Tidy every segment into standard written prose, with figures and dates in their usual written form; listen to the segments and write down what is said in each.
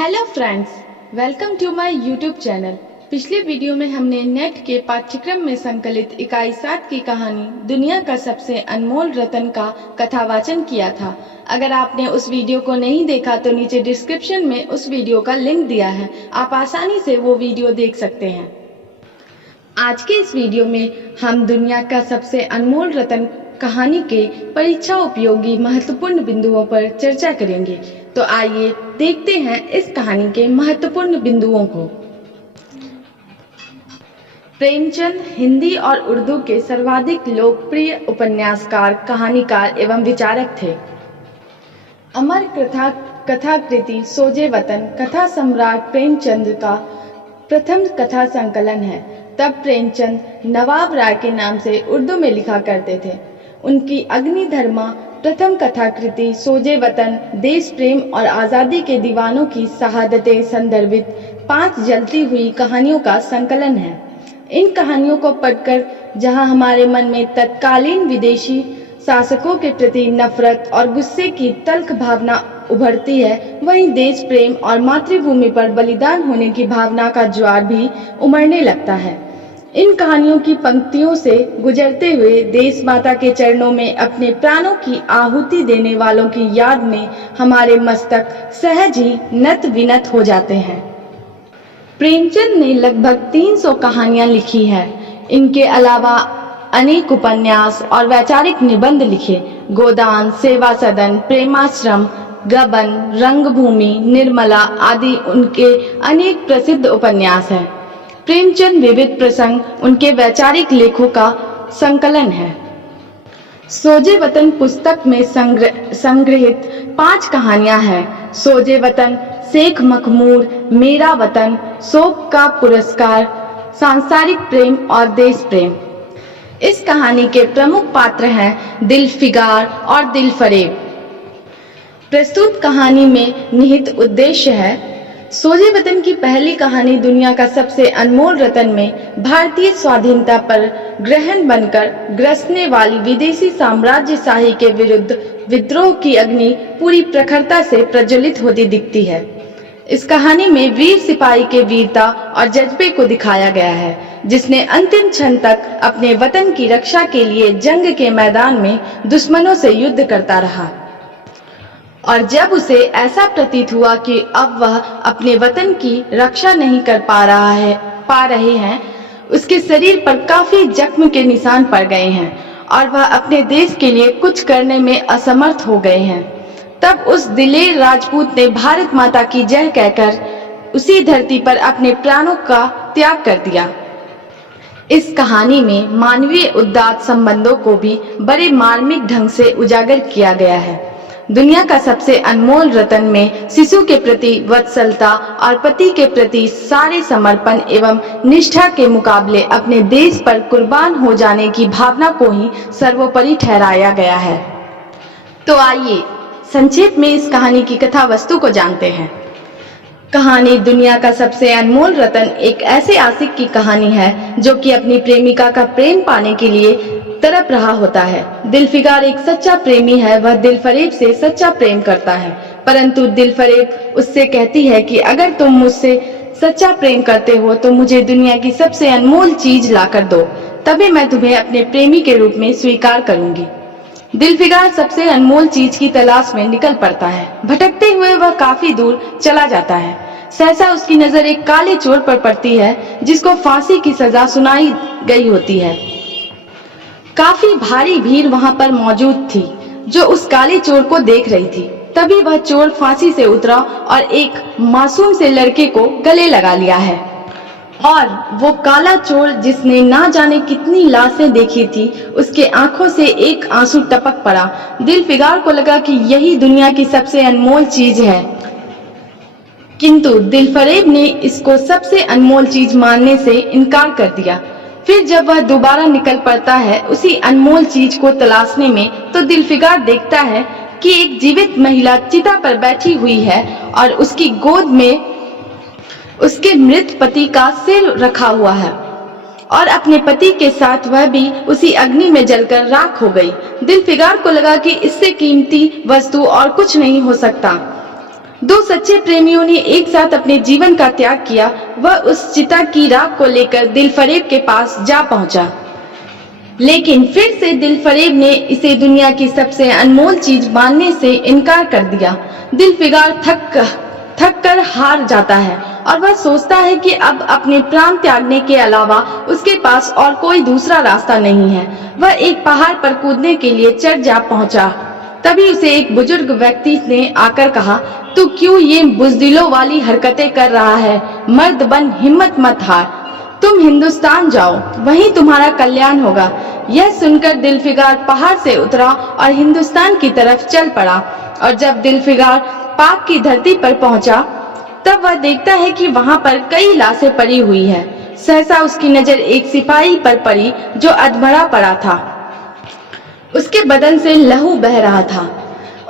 Hello friends, welcome to my YouTube channel. पिछले video में हमने नेट के पाठ्यक्रम में संकलित इकाई 7 की कहानी दुनिया का सबसे अनमोल रत्न का कथावाचन किया था। अगर आपने उस वीडियो को नहीं देखा तो नीचे डिस्क्रिप्शन में उस वीडियो का लिंक दिया है, आप आसानी से वो वीडियो देख सकते हैं। आज के इस वीडियो में हम दुनिया का सबसे अनमोल रत्न कहानी के परीक्षा उपयोगी महत्वपूर्ण बिंदुओं पर चर्चा करेंगे। तो आइए देखते हैं इस कहानी के महत्वपूर्ण बिंदुओं को। प्रेमचंद हिंदी और उर्दू के सर्वाधिक लोकप्रिय उपन्यासकार, कहानीकार एवं विचारक थे। अमर कथाकृति सोजे वतन कथा सम्राट प्रेमचंद का प्रथम कथा संकलन है। तब प्रेमचंद नवाब राय के नाम से उर्दू में लिखा करते थे। उनकी अग्निधर्मा प्रथम कथाकृति सोजे वतन देश प्रेम और आजादी के दीवानों की शहादतें संदर्भित 5 जलती हुई कहानियों का संकलन है। इन कहानियों को पढ़कर जहां हमारे मन में तत्कालीन विदेशी शासकों के प्रति नफरत और गुस्से की तल्ख भावना उभरती है, वहीं देश प्रेम और मातृभूमि पर बलिदान होने की भावना का ज्वार भी उमड़ने लगता है। इन कहानियों की पंक्तियों से गुजरते हुए देश माता के चरणों में अपने प्राणों की आहुति देने वालों की याद में हमारे मस्तक सहज ही नत विनत हो जाते हैं। प्रेमचंद ने लगभग 300 कहानियां लिखी है। इनके अलावा अनेक उपन्यास और वैचारिक निबंध लिखे। गोदान, सेवा सदन, प्रेमाश्रम, गबन, रंगभूमि, निर्मला आदि उनके अनेक प्रसिद्ध उपन्यास हैं। प्रेमचंद विविध प्रसंग उनके वैचारिक लेखों का संकलन है। सोजे वतन पुस्तक में संग्रहित 5 कहानियां हैं। सोजे वतन, शेख मखमूर, मेरा वतन, शोक का पुरस्कार, सांसारिक प्रेम और देश प्रेम। इस कहानी के प्रमुख पात्र हैं दिलफिगार और दिलफरेब। प्रस्तुत कहानी में निहित उद्देश्य है। सोजे वतन की पहली कहानी दुनिया का सबसे अनमोल रत्न में भारतीय स्वाधीनता पर ग्रहण बनकर ग्रसने वाली विदेशी साम्राज्यशाही के विरुद्ध विद्रोह की अग्नि पूरी प्रखरता से प्रज्वलित होती दिखती है। इस कहानी में वीर सिपाही के वीरता और जज्बे को दिखाया गया है, जिसने अंतिम क्षण तक अपने वतन की रक्षा के लिए जंग के मैदान में दुश्मनों से युद्ध करता रहा। और जब उसे ऐसा प्रतीत हुआ कि अब वह अपने वतन की रक्षा नहीं कर पा रहे हैं, उसके शरीर पर काफी जख्म के निशान पड़ गए हैं और वह अपने देश के लिए कुछ करने में असमर्थ हो गए हैं। तब उस दिलेर राजपूत ने भारत माता की जय कहकर उसी धरती पर अपने प्राणों का त्याग कर दिया। इस कहानी में मानवीय उदात्त संबंधों को भी बड़े मार्मिक ढंग से उजागर किया गया है। दुनिया का सबसे अनमोल रत्न में शिशु के प्रति वत्सलता और पति के प्रति सारे समर्पण एवं निष्ठा के मुकाबले अपने देश पर कुर्बान हो जाने की भावना को ही सर्वोपरि ठहराया गया है। तो आइए संक्षेप में इस कहानी की कथा वस्तु को जानते हैं। कहानी दुनिया का सबसे अनमोल रत्न एक ऐसे आशिक की कहानी है जो कि अपनी प्रेमिका का प्रेम पाने के लिए तड़प रहा होता है। दिलफिगार एक सच्चा प्रेमी है। वह दिलफरेब से सच्चा प्रेम करता है, परंतु दिलफरेब उससे कहती है कि अगर तुम मुझसे सच्चा प्रेम करते हो तो मुझे दुनिया की सबसे अनमोल चीज लाकर दो, तभी मैं तुम्हें अपने प्रेमी के रूप में स्वीकार करूंगी। दिलफिगार सबसे अनमोल चीज की तलाश में निकल पड़ता है। भटकते हुए वह काफी दूर चला जाता है। सहसा उसकी नजर एक काले चोर पर पड़ती है, जिसको फांसी की सजा सुनाई गई होती है। काफी भारी भीड़ वहां पर मौजूद थी, जो उस काले चोर को देख रही थी। तभी वह चोर फांसी से उतरा और एक मासूम से लड़के को गले लगा लिया है। और वो काला चोर, जिसने ना जाने कितनी लाशें देखी थी, उसके आंखों से एक आंसू टपक पड़ा। दिलफिगार को लगा कि यही दुनिया की सबसे अनमोल चीज है, किंतु दिलफरेब ने इसको सबसे अनमोल चीज मानने से इनकार कर दिया। फिर जब वह दोबारा निकल पड़ता है उसी अनमोल चीज को तलाशने में, तो दिलफिगार देखता है कि एक जीवित महिला चिता पर बैठी हुई है और उसकी गोद में उसके मृत पति का सिर रखा हुआ है और अपने पति के साथ वह भी उसी अग्नि में जलकर राख हो गई। दिलफिगार को लगा कि इससे कीमती वस्तु और कुछ नहीं हो सकता। दो सच्चे प्रेमियों ने एक साथ अपने जीवन का त्याग किया। वह उस चिता की राख को लेकर दिलफरेब के पास जा पहुंचा, लेकिन फिर से दिलफरेब ने इसे दुनिया की सबसे अनमोल चीज मानने से इनकार कर दिया। दिलफिगार थक कर हार जाता है और वह सोचता है कि अब अपने प्राण त्यागने के अलावा उसके पास और कोई दूसरा रास्ता नहीं है। वह एक पहाड़ पर कूदने के लिए चढ़ जा पहुंचा। तभी उसे एक बुजुर्ग व्यक्ति ने आकर कहा, तू क्यों ये बुज़दिलों वाली हरकतें कर रहा है? मर्द बन, हिम्मत मत हार। तुम हिंदुस्तान जाओ, वहीं तुम्हारा कल्याण होगा। यह सुनकर दिलफिगार पहाड़ से उतरा और हिंदुस्तान की तरफ चल पड़ा। और जब दिलफिगार पाक की धरती पर पहुंचा, तब वह देखता है कि वहां पर कई लाशें पड़ी हुई है। सहसा उसकी नजर एक सिपाही पर पड़ी जो अधमरा पड़ा था। उसके बदन से लहू बह रहा था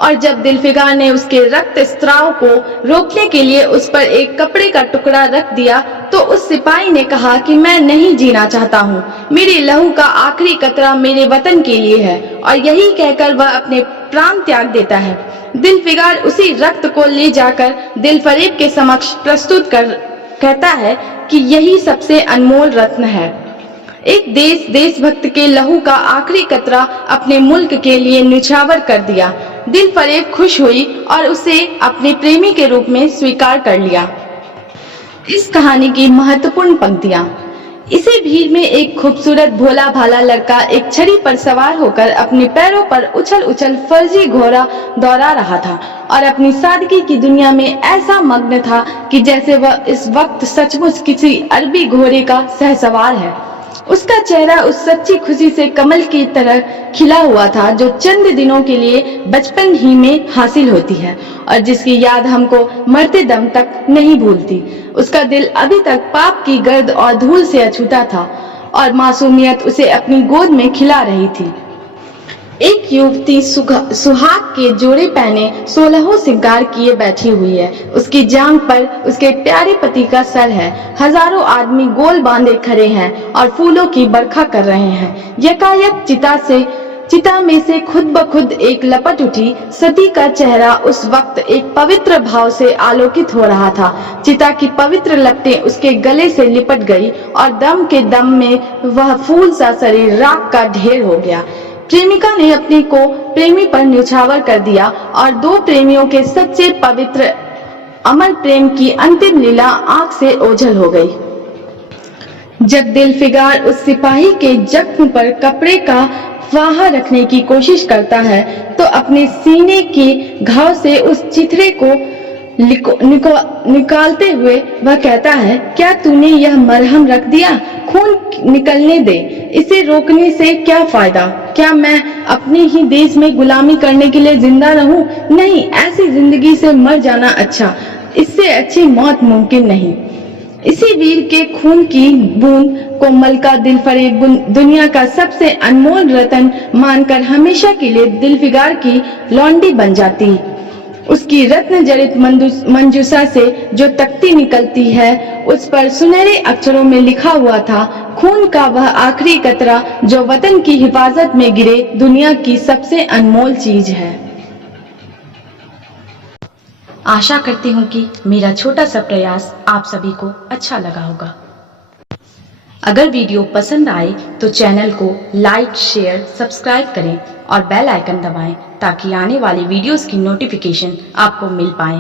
और जब दिलफिगार ने उसके रक्त स्त्राव को रोकने के लिए उस पर एक कपड़े का टुकड़ा रख दिया, तो उस सिपाही ने कहा कि मैं नहीं जीना चाहता हूँ, मेरे लहू का आखिरी कतरा मेरे वतन के लिए है। और यही कहकर वह अपने प्राण त्याग देता है। दिलफिगार उसी रक्त को ले जाकर दिलफरेब के समक्ष प्रस्तुत कहता है कि यही सबसे अनमोल रत्न है। एक देशभक्त के लहू का आखिरी कतरा अपने मुल्क के लिए न्यौछावर कर दिया। दिलफरेब खुश हुई और उसे अपने प्रेमी के रूप में स्वीकार कर लिया। इस कहानी की महत्वपूर्ण पंक्तियां। इसी भीड़ में एक खूबसूरत भोला भाला लड़का एक छड़ी पर सवार होकर अपने पैरों पर उछल उछल फर्जी घोड़ा दौड़ा रहा था और अपनी सादगी की दुनिया में ऐसा मग्न था कि जैसे वह इस वक्त सचमुच किसी अरबी घोड़े का सहसवार है। उसका चेहरा उस सच्ची खुशी से कमल की तरह खिला हुआ था जो चंद दिनों के लिए बचपन ही में हासिल होती है और जिसकी याद हमको मरते दम तक नहीं भूलती। उसका दिल अभी तक पाप की गर्द और धूल से अछूता था और मासूमियत उसे अपनी गोद में खिला रही थी। एक युवती सुहाग के जोड़े पहने 16 श्रृंगार किए बैठी हुई है। उसकी जांघ पर उसके प्यारे पति का सर है। हजारों आदमी गोल बांधे खड़े हैं और फूलों की बरखा कर रहे हैं। यकायक चिता में से खुद ब खुद एक लपट उठी। सती का चेहरा उस वक्त एक पवित्र भाव से आलोकित हो रहा था। चिता की पवित्र लपटें उसके गले से लिपट गई और दम के दम में वह फूल सा शरीर राख का ढेर हो गया। प्रेमिका ने अपने को प्रेमी पर न्यौछावर कर दिया और दो प्रेमियों के सच्चे पवित्र अमर प्रेम की अंतिम लीला आंख से ओझल हो गई। जब दिलफिगार उस सिपाही के जख्म पर कपड़े का फाहा रखने की कोशिश करता है तो अपने सीने के घाव से उस चिथड़े को निकालते हुए वह कहता है, क्या तूने यह मरहम रख दिया? खून निकलने दे, इसे रोकने से क्या फायदा? क्या मैं अपने ही देश में गुलामी करने के लिए जिंदा रहूं? नहीं, ऐसी जिंदगी से मर जाना अच्छा, इससे अच्छी मौत मुमकिन नहीं। इसी वीर के खून की बूंद को मलका दिलफरेब दुनिया का सबसे अनमोल रतन मानकर हमेशा के लिए दिलफिगार की लौंडी बन जाती। उसकी रत्न जड़ित मंजूसा से जो तख्ती निकलती है उस पर सुनहरे अक्षरों में लिखा हुआ था, खून का वह आखिरी कतरा जो वतन की हिफाजत में गिरे दुनिया की सबसे अनमोल चीज है। आशा करती हूँ कि मेरा छोटा सा प्रयास आप सभी को अच्छा लगा होगा। अगर वीडियो पसंद आए तो चैनल को लाइक, शेयर, सब्सक्राइब करें और बेल आइकन दबाएं ताकि आने वाली वीडियोस की नोटिफिकेशन आपको मिल पाए।